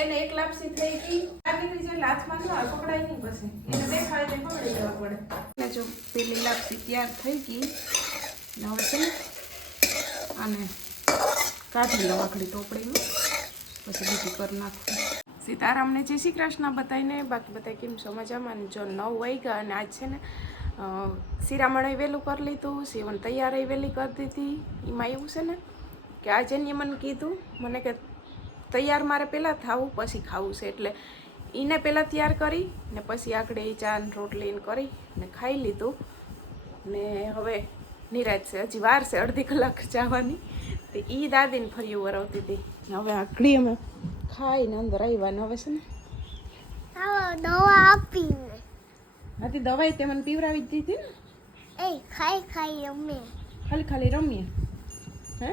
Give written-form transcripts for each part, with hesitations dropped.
એને એક લાપસી થઈ ગઈ આગળ જે હાથમાં ન આવે પકડાય નહીં પછી એને દેખાય તે પકડી દેવા પડે. ને જો પેલી લાપસી તૈયાર થઈ ગઈ ને હવે છે ને આને કાઢી લો આખડી ટોપડીમાં પછી બીજું કરી નાખું. સીતારામને જય શ્રી કૃષ્ણ બતાવીને બાકી બધા કેમ છો મજામાં. જો 9 વાગ્યા અને આજ છે ને શિરામણ વહેલું કરી લીધું, સીવણ તૈયાર વહેલી કરી દીધી. એમાં એવું છે ને કે આજે એને મને કીધું મને કે તૈયાર મારે પહેલાં થવું પછી ખાવું છે, એટલે એને પહેલાં તૈયાર કરી ને પછી આગળ ચા ને રોટલીને કરી ને ખાઈ લીધું. ને હવે નિરાજ છે, હજી વાર છે અડધી કલાક જવાની. તો એ દાદીને ફરી વરાવતી હતી. હવે આકડી અમે ખાઈને અંદર આવ્યા ને હવે છે ને દવા આપીને આથી દવાઈ તે મને પીવરાવી જ દીધી ને. એ ખાઈ રમે ખાલી રમીએ હે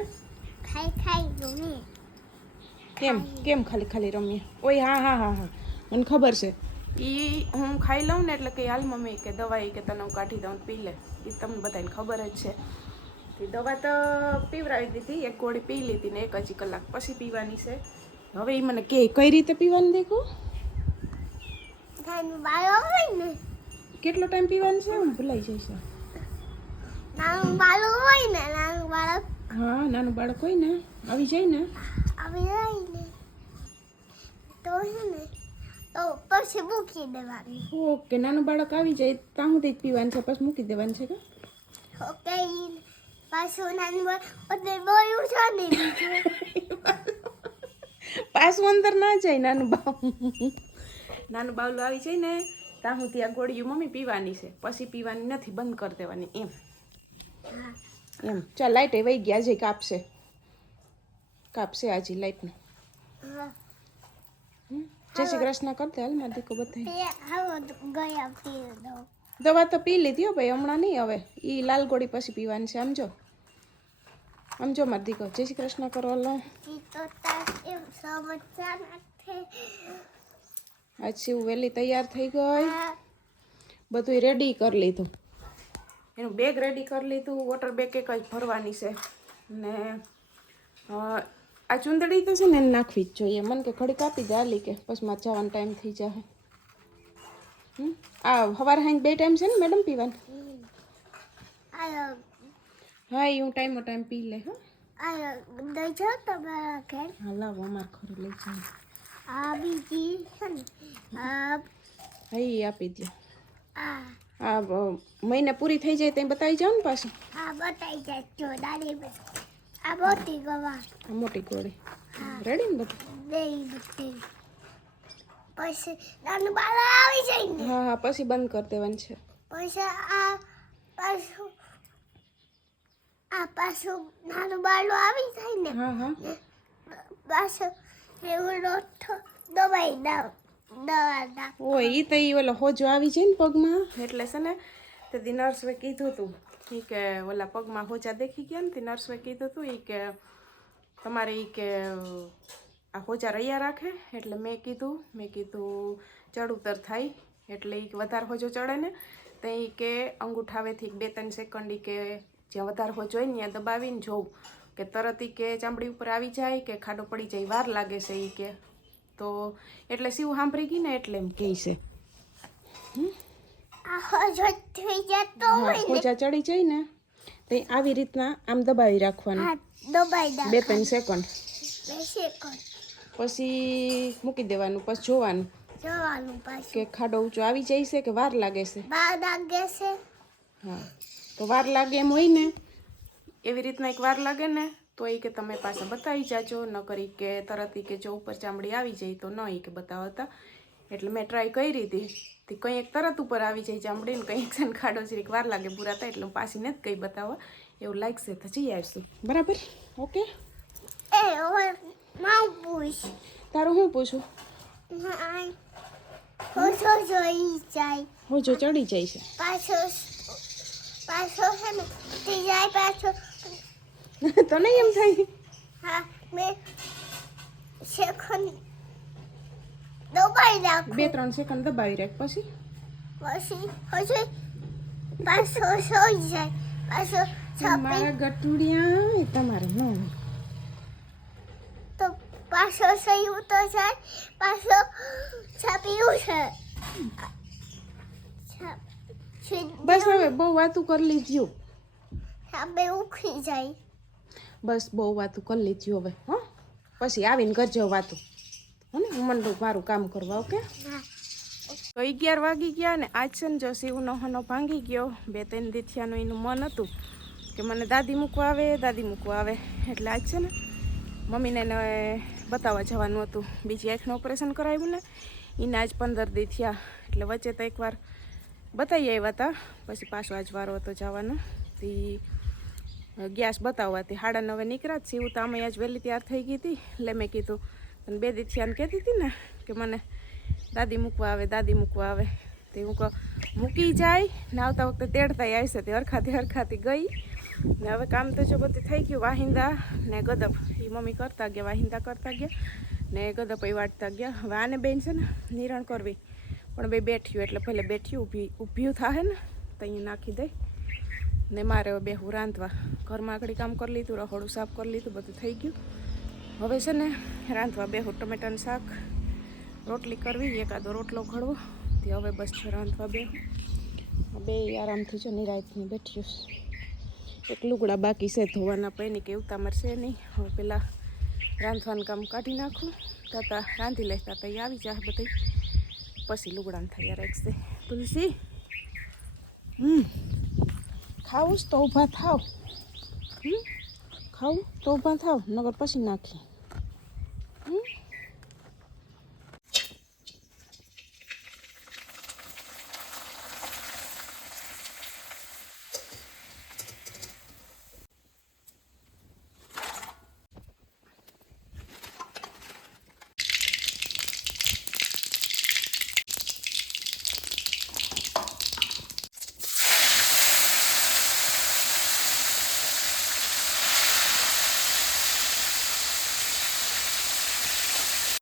ખાઈ રમે કેમ ખાલી રમીએ? ઓય હા મને ખબર છે. એ હું ખાઈ લઉં ને એટલે કે હાલ મમ્મી કે દવાઈ કે તને હું કાઢી દઉં પી લે, એ તમને બધાને ખબર જ છે. તે દવા તો પીવરાવી દીધી, એક ગોળી પી લીધી ને 1 કલાક પછી પીવાની છે. હવે એ મને કે કઈ રીતે પીવાની દેખો, કેટલો ટાઈમ પીવાનું છે હું ભૂલાઈ જઈશ. નાનું બાળક હોય ને હા નાનું બાળક હોય ને આવી જાય ને તો છે ને તો પછી મૂકી દેવાની. ઓકે નાનું બાળક આવી જાય ત્યાં સુધી જ પીવાનું છે પછી મૂકી દેવાનું છે કે? ઓકે પાછું નાનું બાળક બોલું છે ને પાછું અંદર ના જાય નાનું બાવલું આવી જાય ને ત્યાં સુધી આ ગોળીઓ મમ્મી પીવાની છે, પછી પીવાની નથી, બંધ કરી દેવાની એમ. ચાલ લાઈટ વહી ગયા, આજે કાપશે આજે લાઈટને. જય શ્રી કૃષ્ણ કરતે હાલ મારી દીકો બધાય. દવા તો પી લીધી હો ભાઈ, હમણાં નહીં. હવે એ લાલ ગોળી પછી પીવાની છે. સમજો મારી દીકો. જય શ્રી કૃષ્ણ કરો. હાલો આજ શિવ વહેલી તૈયાર થઈ ગઈ, બધું રેડી કરી લીધું. એનું બેગ રેડી કરી લીધું, વોટર બેગ એક જ ભરવાની છે. ને આ ચૂંદડી તો છે ને એને નાખવી જ જોઈએ. મને કે ઘડી કાપી દે હાલી કે પછી મારે જવાનો ટાઈમ થઈ જાય. આ સવારે હાઈ 2 ટાઈમ છે ને મેડમ પીવાનું? હા એ હું ટાઈમ પી લે. હા લાવો અમારે ઘરે લઈ જાઓ. હા એ આપી દો. આ મહિને પૂરી થઈ જાય ત્યાં બતાવી જાઓ ને પાછું. મોટી ગોળી રેડી ને બધું? પછી નાનું બાળક આવી જાય ને હા પછી બંધ કરી દેવાનું છે. પછી પાછું નાનું બાળક આવી જાય ને પાછું દવાઈ દવા ઓય એ તો ઓલો હોજો આવી જાય ને પગમાં એટલે છે ને તે દી નર્સે કીધું હતું કે ઓલા પગમાં હોજા દેખી ગયા ને તે નર્સે કીધું હતું કે તમારે કે આ હોજા રહ્યા રાખે. એટલે મેં કીધું ચડ ઉતર થાય એટલે વધારે હોજો ચડે ને તો કે અંગૂઠાવેથી 2-3 સેકન્ડ કે જ્યાં વધારે હોજો હોય ને ત્યાં દબાવીને જોઉં કે તરત કે ચામડી ઉપર આવી જાય કે ખાડો પડી જાય, વાર લાગે છે એ કે. તો એટલે શિવ સાંભળી ગઈ ને એટલે એમ કહે છે હોજા ચડી જાય ને તો આવી રીતના આમ દબાવી રાખવાનું 2-3 સેકન્ડ, પછી મૂકી દેવાનું. પછી જોવાનું કે ખાડો ઊંચો આવી જાય છે કે વાર લાગે છે. હા તો વાર લાગે એમ હોય ને એવી રીતના એક વાર લાગે ને તો એ કે તમે પાછા બતાવી જાજો, ન કરી કે તરત કે જો ઉપર ચામડી આવી જાય તો ન એ કે બતાવતા. એટલે મેં ટ્રાય કરી હતી, કંઈક તરત ઉપર આવી જાય ચામડી ને કંઈક છે ને ખાડો જરીક વાર લાગે પૂરા થાય. એટલે હું પાછી નથી કંઈ બતાવવા, એવું લાગશે તો જઈ આવીશું. બરાબર? ઓકે. તારું શું પૂછું? હોજો ચડી જાય છે તો નહીં એમ થાય? દબાઈ રાખ 2-3 સેકન્ડ દબાવી રાખ પછી મારા ગટુડિયા તમારે ન હોય તો પાછો સયું તો છે પાછો છાપ્યું છે બસ હવે બહુ વાતું કરી લીધું. છાપે ઉખી જાય. બસ બહુ વાતું કરી લીધું હવે. હા પછી આવીને કરજો વાતું. હે ને મંડું મારું કામ કરવા. ઓકે. તો 11 વાગી ગયા ને આજ છે ને જો શિવનો હનો ભાંગી ગયો. 2-3 દી થયાનું એનું મન હતું કે મને દાદી મૂકવા આવે એટલે આજ છે ને મમ્મીને બતાવવા જવાનું હતું. બીજી આંખનું ઓપરેશન કરાવ્યું ને એને આજ 15 દી થયા એટલે વચ્ચે તો એકવાર બતાવી આવ્યા હતા. પછી પાછો આજ વારો હતો જવાનો. તે ગેસ બતાવવાથી 9:30 નીકળ્યા. શિવ તો આમે આજ વહેલી તૈયાર થઈ ગઈ હતી એટલે મેં કીધું અને 2 દી થયા કહેતી હતી ને કે મને દાદી મૂકવા આવે તે હું મૂકી જાય ને આવતા વખતે તેડતા આવશે. તે હરખાતી ગઈ ને હવે કામ તો જો બધું થઈ ગયું. વાહિંદા ને ગદપ એ મમ્મી કરતા ગયા, વાહિંદા કરતા ગયા ને ગદપ એ વાટતા ગયા. હવે આને બેન છે ને નિરણ કરવી પણ બે બેઠ્યું એટલે ભલે બેઠ્યું ઊભ્યું થાય ને તો અહીંયા નાખી દઈ ને મારે હવે બેહું રાંધવા. ઘરમાં આગળ કામ કરી લીધું, રહોડું સાફ કરી લીધું, બધું થઈ ગયું. હવે છે ને રાંધવા બેહું. ટમેટાનું શાક, રોટલી કરવી, એકાદો રોટલો ઘડવો. તે હવે બસ છે રાંધવા બેહું. બે આરામથી જો નિરાયતની બેઠ્યું. એક લુગડા બાકી છે ધોવાના, પૈની કે ઉતામર છે નહીં. હવે પેલા રાંધવાનું કામ કાઢી નાખું. તાતા રાંધી લઈશ. તાતા એ આવી જાય બધી પછી લુગડાને થયા રાખશે. તુલસી ખાવું તો ઊભા થાવ. ખાવું તો ઊભા થાવ નગર પછી નાખી.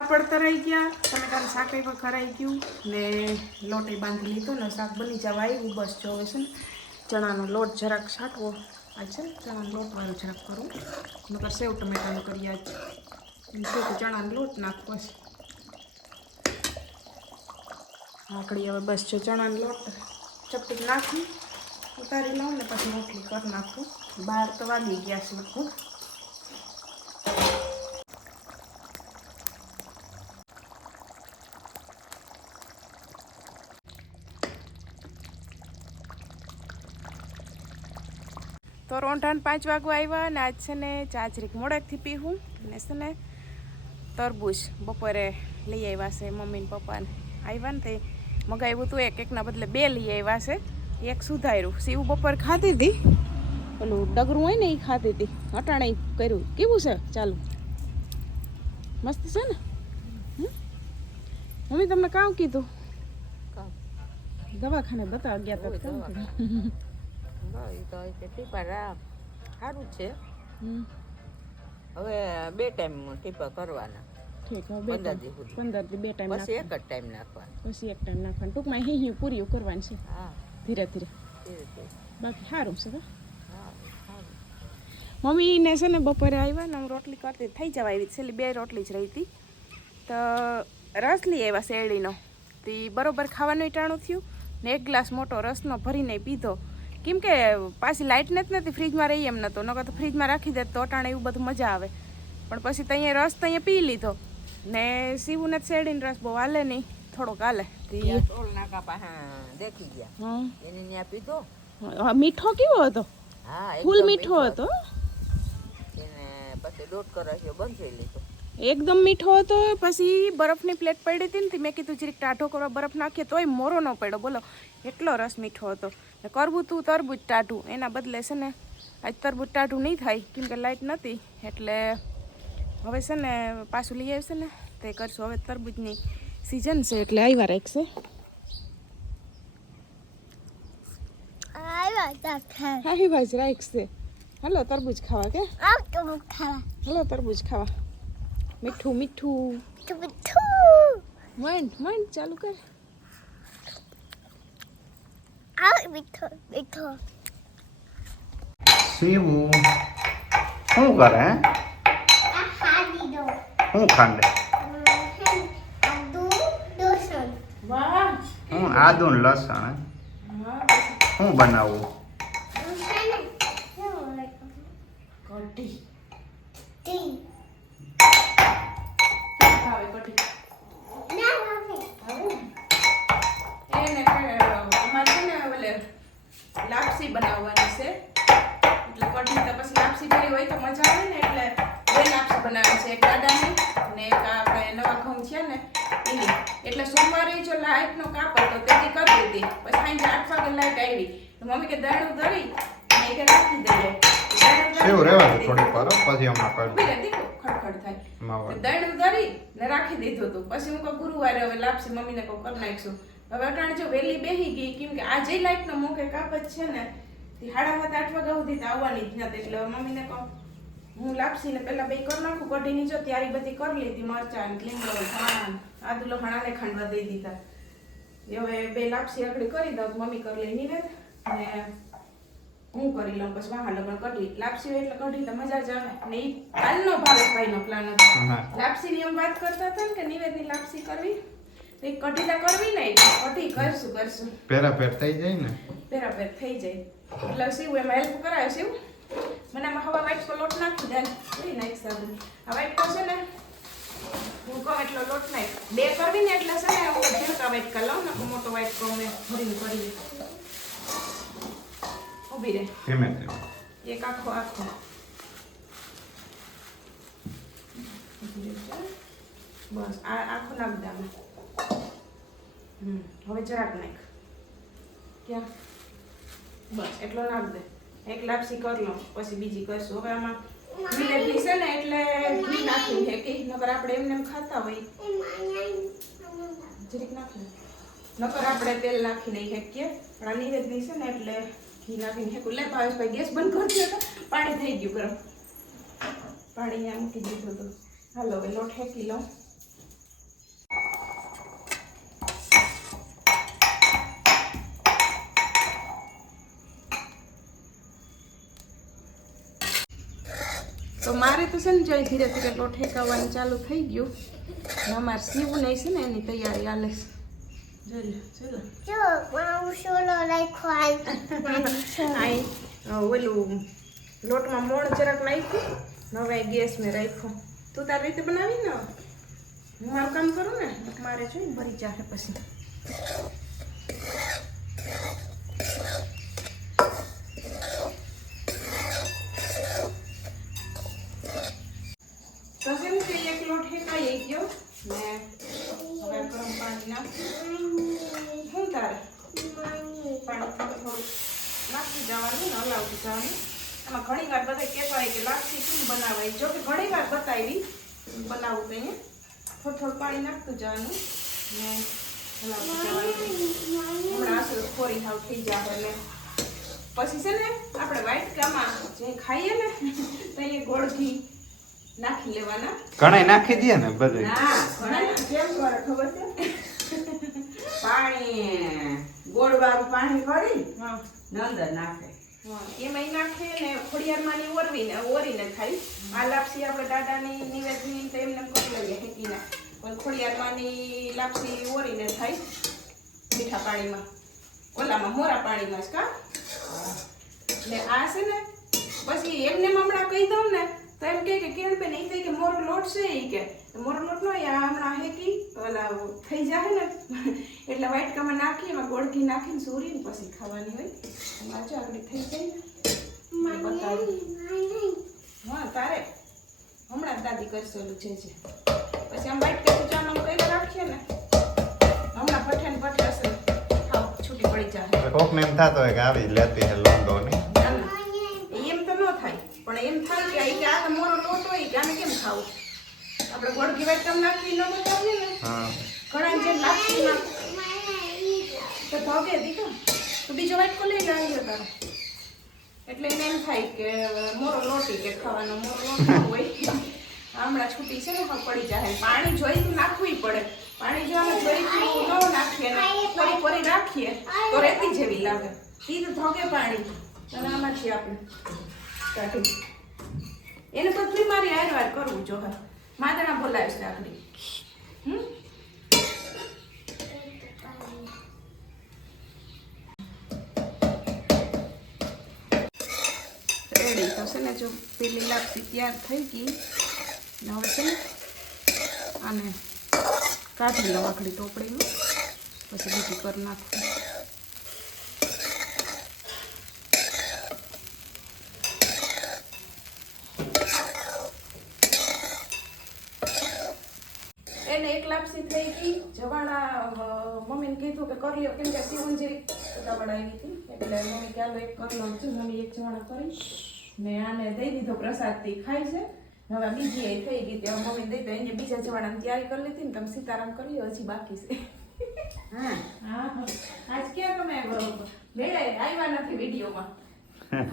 પડતા રહી ગયા. ટમેટાનું શાક પણ કરાઈ ગયું ને લોટ બાંધી લીધો ને શાક બની જવા આવ્યું. બસ જો હવે છે ને ચણાનો લોટ જરાક છાંટવો. આજ છે ને ચણાનો લોટવાળું જરાક કરું નકર સેવ ટમેટાનું કરીએ આજ. ચણાનો લોટ નાખવો છે આકડી. હવે બસ જો ચણાનો લોટ ચપટી નાખી ઉતારી લઉં ને પછી રોટલી કરી નાખું. 12 તો વાગી ગયા છે લગભગ. તો રોંઢાને 5 વાગવા આવ્યા ને આજ છે ને ચાચરીક મોડેકથી પીવું ને છે ને તરબૂચ બપોરે લઈ આવ્યા છે. મમ્મી ને પપ્પાને આવ્યા ને તે મગાવ્યું હતું. એકના બદલે 2 લઈ આવ્યા છે. એક સુધાર્યું. શિવ બપોર ખાધી હતી, પેલું ડગરું હોય ને એ ખાધી હતી. અટાણે કર્યું. કેવું છે? ચાલુ મસ્ત છે ને. મમ્મી તમને કામ કીધું? દવાખાને બતાવવા ગયા હતા. સારું છે. હવે 2 ટાઈમ ટીપા કરવાના. ઠીક. 15 દી સુધી. 15 દી 2 ટાઈમ પછી એક જ ટાઈમ નાખવાનું. પછી એક ટાઈમ નાખવાનું. ટૂંકમાં હિ પૂરી કરવાની છે. હા, ધીરે ધીરે. બાકી સારું છે. હા, મમ્મીને છે ને બપોરે આવ્યા ને હું રોટલી કરતી થઈ જવા આવી. છેલ્લી 2 રોટલી જ રહી હતી તો રસ લઈ આવ્યા શેરડીનો. તે બરોબર ખાવાનું ટાણું થયું ને 1 ગ્લાસ મોટો રસનો ભરીને પીધો. કેમ કે પાછી લાઇટ નથી, ફ્રીજમાં રહી એમ નહોતો. નકર તો ફ્રીજમાં રાખી દે તો અટાણે એવું બધું મજા આવે. પણ પછી તો અહીંયા રસ તો અહીંયા પી લીધો ને શિવને શેરડીનો રસ બહુ હાલે નહીં, થોડોક હાલે. ટોલ નાકા પાસે દેખી ગયા એને ત્યાં પીધો. મીઠો કેવો હતો? હા, ફૂલ મીઠો હતો. એને પછી 1.5 કરાશીઓ બંધ થઈ લીધો. એકદમ મીઠો હતો. પછી બરફની પ્લેટ પડી હતી ને મેં કીધું જરીક ટાઢો કરવા બરફ નાખીએ તોય મોરો ન પડ્યો. બોલો એટલો રસ મીઠો હતો. ને કરવું તું તરબૂચ ટાઢું, એના બદલે છે ને આજ તરબૂચ ટાઢું નહીં થાય કેમ કે લાઇટ નથી. એટલે હવે છે ને પાછું લઈ આવશે ને તે કરશું. હવે તરબૂચની સિઝન છે એટલે આવ્યા રાખશે. આવ્યા જ રાખશે. હાલો તરબૂચ ખાવા કે હાલો તરબૂચ ખાવા. મીઠું મીઠું મંડ ચાલુ કર. શિવું શું કરે? શું ખાંડે આદુ લસણ વાહ હું આદુ ને લસણ હા શું બનાવવું કઢી ટી ભાવે કઢી ના આવે ભાવે એને અમારે છે ને ઓલે લાપસી બનાવવાની છે એટલે કઢી તો પછી લાપસી કરી હોય તો મજા આવે ને એટલે બે લાપસી બનાવે છે એક દાદાની ને એક આપણે નવા ઘઉં છે ને એની એટલે સોમવારે જો લાઇટનો કાપ હતો તેથી કરી દીધી પછી સાંજે 8 વાગે લાઇટ આવી તો મમ્મી કે દાણું ધરી ને કે રાખી દઈએ સેવ રહેવા દે થોડીક વાર પછી હમણાં કરી ઉભી રહે, દીકરો ખડખડ થાય માવા તો દાણું ધરી ને રાખી દીધું હતું પછી હું કહું ગુરુવારે હવે લાપસી મમ્મીને કહું કરી નાખશું હવે અટાણે જો વહેલી બેહી ગઈ કેમ કે આજે લાઇટનો મોકે કાપ જ છે ને તે 7:30 8 વાગ્યા સુધી તો આવવાની જ નથી એટલે મમ્મીને કહું હું લાપસીને પહેલા બે કરી નાખું કઢીની જો તૈયારી બધી કરી લીધી મરચાં લીમડો ધાણ આદુ લસણ આને ખાંડવા દઈ દીધા હવે બે લાપસી આગળ કરી દઉં મમ્મી કરી લે નિવેદ અને હું કરી લઉં પછી વાહ લગન કઢી લાપસી હોય એટલે કઢી તો મજા જ આવે ને એ કાલનો ભાવેશભાઈનો પ્લાન હતો લાપસીની એમ વાત કરતા હતા ને કે નિવેદની લાપસી કરવી તો એ કઢી તો કરવી નહીં કઢી કરશું પેરા થઈ જાય ને પેરાપેર થઈ જાય એટલે શિવ એમાં હેલ્પ કરાવે શિવ મને આમાં હવા વાઇટ લોટ નાખી દે કરી નાખી સાબુ આ વાઇટ છે ને હું કહું એટલો લોટ નાખ બે કરવી ને એટલે છે ને હું ઝીણકા વાઇટ કા લઉં ને મોટો વાઇટ કહું મેં ભરીને કરી ઊભી રહે ધીમે ધીમે એક આખો બસ આ આખો નાખ દે આમાં હવે જરાક નાખ ક્યાં બસ એટલો નાખ દે એક લાપસી કરી લો પછી બીજી કરશું હવે આમાં વિલેજની છે ને એટલે ઘી નાખી છે કે નકર આપણે એમને એમ ખાતા હોય જરીક નાખી નકર આપણે તેલ નાખી નહીં હેકીએ પણ આ નિવેદની છે ને એટલે ઘી નાખીને હેકું લે ભાવેશભાઈ ગેસ બંધ કરી દો પાણી થઈ ગયું ગરમ પાણી અહીંયા મૂકી દીધું હતું હાલો હવે લોટ હેકી લઉં તો મારે તો છે ને જો ધીરે ધીરે લોટ હેકાવવાનું ચાલુ થઈ ગયું અમારે સીવું નહીં છે ને એની તૈયારી હાલે જો હું સોલો રાખ્યો આઈ ઓલું લોટમાં મોણ જરાક નાખ્યું હવે ગેસ મેં રાખ્યો તું તારી રીતે બનાવી ને હું મારું કામ કરું ને મારે જોઈને ભરી જાહે પછી તો જેમ કે એક લોટ હેકાઈ ગયો ને હવે ગરમ પાણી નાખી હું તારે પાણી થોડું નાખી જવાનું ને હલાવતી જવાનું એમાં ઘણી વાર બધા કહેતા હોય કે લાપસી શું બનાવાય જો કે ઘણી વાર બતાવી બનાવું તો અહીંયા થોડું પાણી નાખતું જવાનું ને હલાવતું જવાનું હમણાં આસરું ખોરી હાવ થઈ જાય એટલે પછી છે ને આપણે વાટકામાં જે ખાઈએ ને તો અહીંયા ગોળ ઘી નાખી લેવાના ઘણાય નાખી દે ને બધું હા ઘણા કેમ કરે ખબર છે પાણી ગોળ વાળું પાણી કરી અંદર નાખે એમાં નાખે ને ખોડિયારમાં ઓરીને થાય આ લાપસી આપણે દાદાની નિવેદની તો એમને કરી લઈએ હેકીને પણ ખોડિયારમાંની લાપસી ઓરીને થાય મીઠા પાણીમાં ઓલામાં મોરા પાણીમાં જ કા એટલે આ છે ને પછી એમને હમણાં કહી દઉં ને તો એમ કે કેમ બેન એ થાય કે મોરો લોટ છે એ કે મોરો લોટ નો હમણાં હેકી ઓલા થઈ જાય ને એટલે વાટકામાં નાખી એમાં ગોળ ઘી નાખીને સૂરીને પછી ખાવાની હોય એમાં જો આગળ થઈ જાય ને હા તારે હમણાં દાદી કરશેલું છે પછી આમ વાટકા ચામાં કઈ રાખીએ ને હમણાં પઠે ને પઠે હશે ખાવ છૂટી પડી જાય કોકને એમ થતો હોય કે આવી લેતી હે લોંદો ની એમ તો ન થાય પણ એમ થાય કે આ મોરો લોટ હોય કે આને કેમ ખાવું આપણે ગોળ ઘી વાટકામાં નાખી ન બતાવીએ ને ઘણા જે લાપસીમાં તો ભાગે દીધો તો બીજો વાટકો લઈ લાવ્યો તારો એટલે એને એમ થાય કે મોરો લોટી કે ખાવાનો મોરો લોટ ન હોય હમણાં છૂટી છે ને પડી જાય પાણી જોઈ નાખવું પડે પાણી જો અમે જોઈ ન નાખીએ ને ફરી ફરી રાખીએ તો રેતી જેવી લાગે ઈ તો ધોગે પાણી અને આમાંથી આપણે કાઢું એને બધું મારી હારવાર કરવું જો માદણા બોલાવીશ રાખડી. રેડી તો છે ને જો પેલી લાપસી તૈયાર થઈ ગઈ ને હવે છે ને આને કાઢી લો આખડી ટોપડીમાં પછી બીજું કરી નાખું. એને એક લાપસી થઈ ગઈ. જવાણા મમ્મીને કીધું કે કરી લ્યો કેમ કે શિવંજરી ઉતાવળ આવી હતી એટલે મમ્મી કે હાલો એક કરી લઉં છું. મમ્મી એક જવાણા કરી ને આને દઈ દીધો પ્રસાદથી ખાય છે. હવે બીજી એ થઈ ગઈ ત્યાં મમ્મી દઈ દો એને બીજા જવાણાની તૈયારી કરી લીધી ને તમે સીતારામ કરી લો હજી બાકી છે. હા આજ ક્યાં તમે મેળે આવ્યા નથી વિડીયોમાં.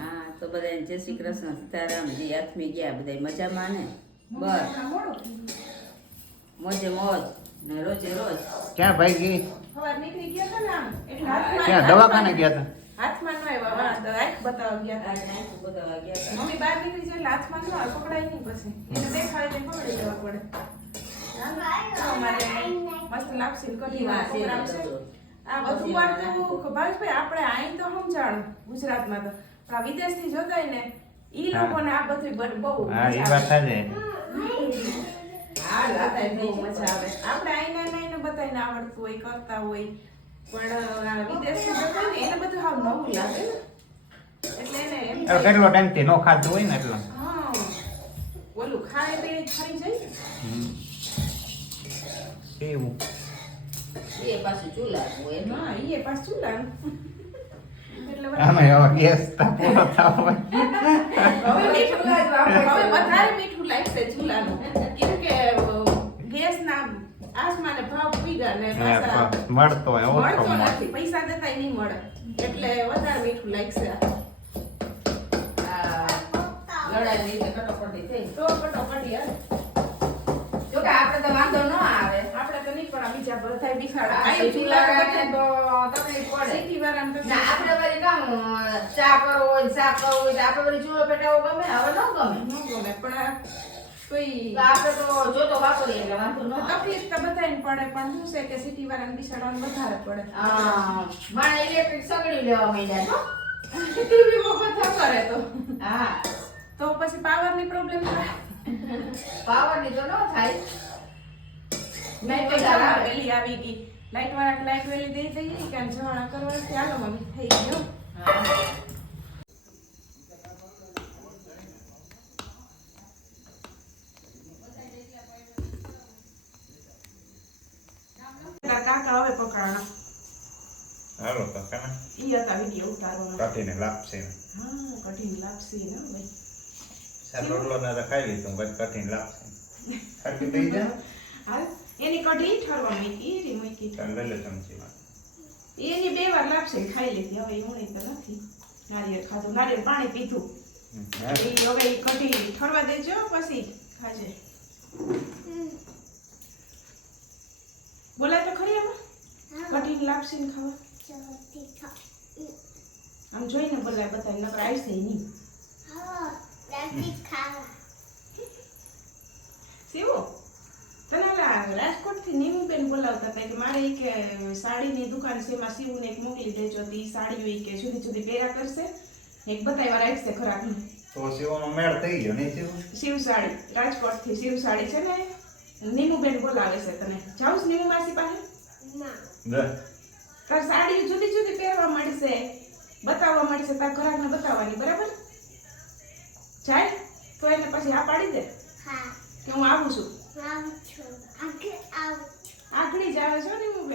હા તો બધા જય શ્રી કૃષ્ણ સીતારામ જી આથમી ગયા બધા મજામાં ને બસ મોજે મોજ ને રોજે રોજ. ક્યાં ભાઈ ગઈ? સવાર નીકળી ગયા હતા ને આમ એટલે હાથમાં ક્યાં દવાખાને ગયા હતા? હાથમાં ન આવ્યા. હા તો આંખ બતાવવા ગયા હતા. બધા ગયા મમ્મી બહાર નીકળી જાય એટલે હાથમાં ન આવે પકડાય નહીં પછી એને દેખાડે ને પકડી જવા પડે. અમારે મસ્ત લાપસી કરી પ્રોગ્રામ છે. આ બધું વાર તો ભાવેશભાઈ આપણે અહીં તો સમજાણું ગુજરાતમાં તો પણ આ વિદેશથી જોતાય ને ઈ લોકોને આ બધું બહુ હા એ મજા વાત આવે. છે. બહુ મજા આવે. આપણે આઈને નાઈને બધાને આવડતું હોય કરતા હોય પણ આ વિદેશથી જોતાય ને એને બધું હાવ નવું લાગે ને એટલે એને એમ હવે થાય, કેટલો ટાઈમ થી નો ખાધું હોય ને એટલે હા ઓલું ખાય પીને ખરી જાય એવું. એ પાછું ચૂલા હોય ને. હા ઈ પાછું ચૂલાનું એટલે આમે હવે ગેસ તો પૂરો થાવ હોય. હવે વધારે મીઠું લાગશે ચૂલાનું કેમ કે ગેસના આસમાને ભાવ પીગા ને પાછા મળતો હોય ઓછો મળતો મળે. નથી પૈસા દેતાય નહીં મળે એટલે વધારે મીઠું લાગશે. લડાઈ રીતે કટોકટી થઈ તો કટોકટી આવે. જો કે આપણે તો વાંધો ન આવે આપણે તો નહીં પણ આ બીજા બધાય બિખાડા આ આયુ ચૂલા તો બધા તકલીફ પડે સિટી વાળાને તો ના આપણે વળી કામ ચા કરવો હોય શાક કરવું હોય તો આપણે વળી ચૂલો પેટાવો ગમે હવે ન ગમે ન ગમે પણ આ કોઈ તો આપણે તો જોતો વાપરીએ એટલે વાંધો ન આવે તકલીફ તો બધાને પડે પણ શું છે કે સિટી વાળાને બિચારાને વધારે પડે. મારે ઇલેક્ટ્રિક સગડી લેવા માંડ્યા છો ટીવી માં બધા કરે તો હા તો પછી પાવરની પ્રોબ્લેમ થાય. પાવરની તો ન થાય લાઈટ વાળા વેલી આવી ગઈ. લાઈટ વાળા લાઈટ વેલી દઈ દઈએ કે જવાણા કરવાથી હાલો મમ્મી થઈ ગયો. કાકા હવે પકડાણા હાલો તો કાના ઈ હતા વિડીયો ઉતારવાના. કાઢીને લાપસી. હા કઠિન લાપસી ને ભાઈ. રોટલો ને તો ખાઈ લીધું પછી કાઢીને લાપસી. ખાટી થઈ જાય. હા એની કઢી ઠરવા મૂકી એની મૂકી ચાલ લઈ લે ચમચીમાં. એની 2 વાર લાપસી ખાઈ લીધી. હવે એ ઉણી તો નથી. નારિયેળ ખાધું નારિયેળ પાણી પીધું. હા. એ હવે એ કઢી ઠરવા દેજો પછી ખાજે. બોલાય તો ખરી એમાં કઢી લાપસી ને ખાવા આમ જોઈને બોલાય બધા નકર આવશે નહીં. શિવો તને ઓલા રાજકોટથી નીમુબેન બોલાવતા હતા કે મારે ઈ કે સાડીની દુકાન છે એમાં શિવને એક મોકલી દેજો તો ઈ સાડીઓ ઈ કે જુદી જુદી પહેર્યા કરશે એક બતાવ્યા રાખશે ખરાબ તો શિવનો મેળ થઈ ગયો નહીં શિવ? શિવ સાડી રાજકોટથી શિવ સાડી છે ને નીમુબેન બોલાવે છે તને જાઉં છું નીમુ માસી પાસે લે. તાર સાડી જુદી જુદી પહેરવા મળશે બતાવવા મળશે તાર ઘરાકને બતાવવાની બરાબર જાય તો એને પછી આ પાડી દે કે હું આવું છું આગળ જ આવે છો ને હું